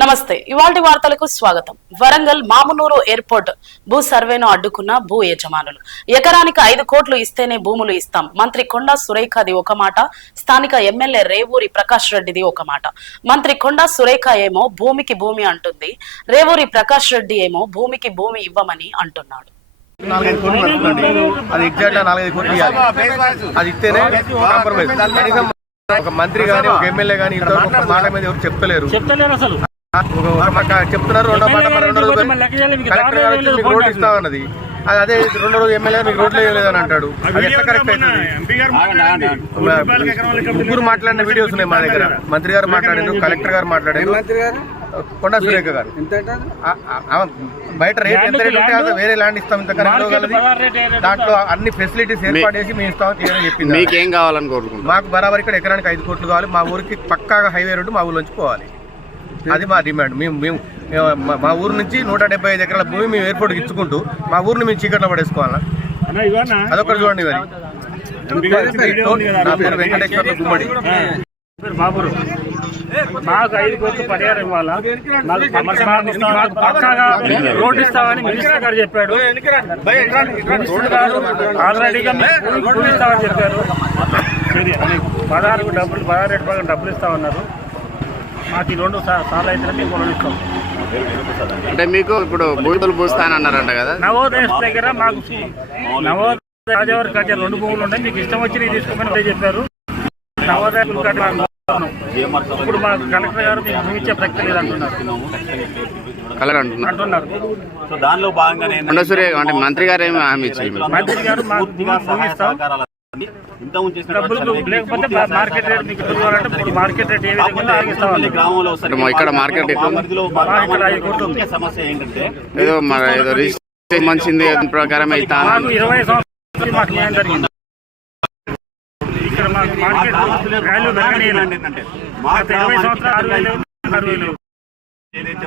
నమస్తే. ఇవాల్టి వార్తలకు స్వాగతం. వరంగల్ మామునూరు ఎయిర్పోర్ట్ భూ సర్వేను అడ్డుకున్న భూ యజమానులు. ఎకరానికి 5 కోట్లు ఇస్తేనే భూములు ఇస్తాం. మంత్రి కొండా సురేఖది ఒక మాట, స్థానిక ఎమ్మెల్యే రేవూరి ప్రకాష్ రెడ్డిది ఒక మాట. మంత్రి కొండా సురేఖ ఏమో భూమికి భూమి అంటుంది, రేవూరి ప్రకాష్ రెడ్డి ఏమో భూమికి భూమి ఇవ్వమని అంటున్నాడు. 4-5 కోట్లు వస్తుందండి. అది ఎగ్జాక్ట్ 4-5 కోట్లు ఇవ్వాలి. అది ఇస్తేనే కాంప్రమైజ్. కనీసం ఒక మంత్రి గానీ ఒక ఎమ్మెల్యే గానీ ఇంతవరకు ఒక మాట మీద ఎవరు చెప్తలేరు అసలు. చెప్తున్నారు రెండో మాట, రెండో రోజు కలెక్టర్ గారు వచ్చి మీకు రోడ్డు ఇస్తామన్నది, అదే రెండో రోజు ఎమ్మెల్యే మీకు రోడ్లు వేయలేదని అంటాడు. అది ఎట్లా కరెక్ట్ అవుతుంది? ముగ్గురు మాట్లాడిన వీడియోస్ ఉన్నాయి మా దగ్గర. మంత్రి గారు మాట్లాడారు, కలెక్టర్ గారు మాట్లాడారు, కొండా సురేఖ గారు. బయట రేట్ ఎంత రేట్ ఉంటే అది వేరే ల్యాండ్ ఇస్తాం, ఇంత కరెక్ట్ దాంట్లో అన్ని ఫెసిలిటీస్ ఏర్పాటు చేసి మేము ఇస్తామని చెప్పింది. మీకేం కావాలని కోరుకుంటున్నాం? మాకు బరాబర్ ఇక్కడ ఎకరానికి 5 కోట్లు కావాలి. మా ఊరికి పక్కాగా హైవే రోడ్డు మా ఊళ్ళోంచి పోవాలి. అది మా డిమాండ్. మేము మా ఊరు నుంచి 175 ఎకరాల భూమి మేము ఎయిర్పోర్ట్కి ఇచ్చుకుంటూ మా ఊరిని మేము చీకట్లో పడేసుకోవాలా? అదొకటి చూడండి. నా పేరు వెంకటేశ్వర్లు గుమ్మడి. బాబురు మాకు 5 కోట్లు పరిహారం ఇవ్వాలా, మాకు పక్కాగా రోడ్డు ఇస్తామని మినిస్టర్ గారు చెప్పాడు. మినిస్టర్ గారు ఆల్రెడీగా భూమి ఇస్తామని చెప్పారు. 16 డబ్బులు ఇస్తామన్నారు. మాకు 2 సార్లు అయితే మేము కొననిస్తాం. అంటే మీకు ఇప్పుడు భూములు పూస్తానన్నారంట కదా. నవోదయ దగ్గర మాకు నవోదయ రాజవారి కట్టే 2 భూములు ఉన్నాయి, మీకు ఇష్టం వచ్చి తీసుకోమని చెప్పారు. నవోదయ ఇప్పుడు మా కలెక్టర్ గారు మీకు భూమి ఇచ్చే ప్రక్రియ లేదంటున్నారు. దానిలో భాగంగానే అంటే మంత్రి గారు ఏమి హామీ ఇచ్చారు? మంత్రి గారు మాకు భూమి ఇస్తాం, లేకపోతే మార్కెట్ రేట్ మీకు తిరగాలంటే మార్కెట్ రేట్ ఏ విధంగా ఇక్కడ మార్కెట్ సమస్య ఏంటంటే ఏదో రిజిస్ట్రేషన్ మంచింది ప్రకారం అయితే 20 సంవత్సరాలు మాకు న్యాయం జరిగింది. ఇక్కడ మాకు మార్కెట్ వాల్యూ పెరగలేదు. 20 సంవత్సరాలు 60,000 ఏదైతే